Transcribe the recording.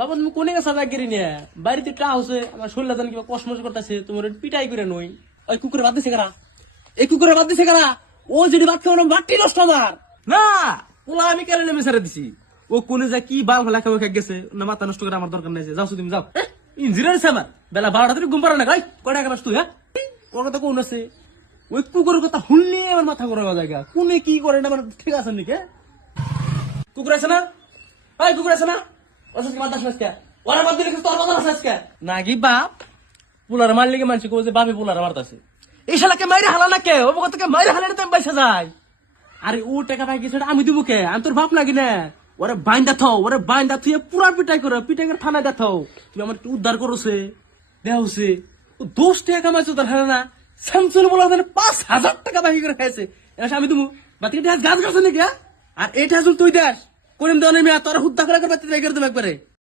বাবা তুমি কোনে গেছা জাগিরি নিয়ে বাড়িতে টা হচ্ছে আমার শরীর জানি কিবা কসমস করতেছে তোমার পিটাই করে নই ওই কুকুরে বাদ দিছে কারা এই কুকুরে বাদ দিছে কারা ও যদি বাদ খাওয়ানো বাটি নষ্ট আমার না পোলা আমি কেন নেমে ছেড়ে দিছি ও কোনে যা কি বাল ফেলা খাওয়া খাই গেছে না মাথা নষ্ট করে আমার দরকার নাই যাও তুমি যাও ইঞ্জিনিয়ার আছে আমার বেলা 12টা থেকে ঘুম পারে না গাই কয় টাকা পাস তুই হ্যাঁ ওর কথা কোন আছে ওই কুকুরের কথা শুনলে আমার মাথা ঘোরা জায়গা কোনে কি করে না আমার ঠিক আছে নাকি কুকুর আছে না ওই কুকুর আছে না ওর সাথে মাথা শুনেছ কে ওরা বাদ দিলে তোর কথা শুনেছ কে নাকি বাপ পুলার মারলে কে মানছি কো যে বাপে পুলার মারতাছে এই শালাকে মাইরে হালা না কে ও কতকে মাইরে হালালে তো পয়সা যায় আরে ও টাকা পাই গেছে আমি দিব কে আমি তোর বাপ নাকি না ওরে বাইন্দা থুয়ে পুরা পিটাই করে থানায় দেখাও তুমি আমার উদ্ধার করছে দেহছে ও 10 টাকা কামাইছো তোর হারা না স্যামসুং বলা 5,000 টাকা বাকি করে খাইছে এসে আমি তুমি বাতিকে গাছ গাছ নাকি আর এটা তুই দেশ করিম দেওয়ানের মেয়ে তোর হুদ্দা করে বাতি করে দেবে একবারে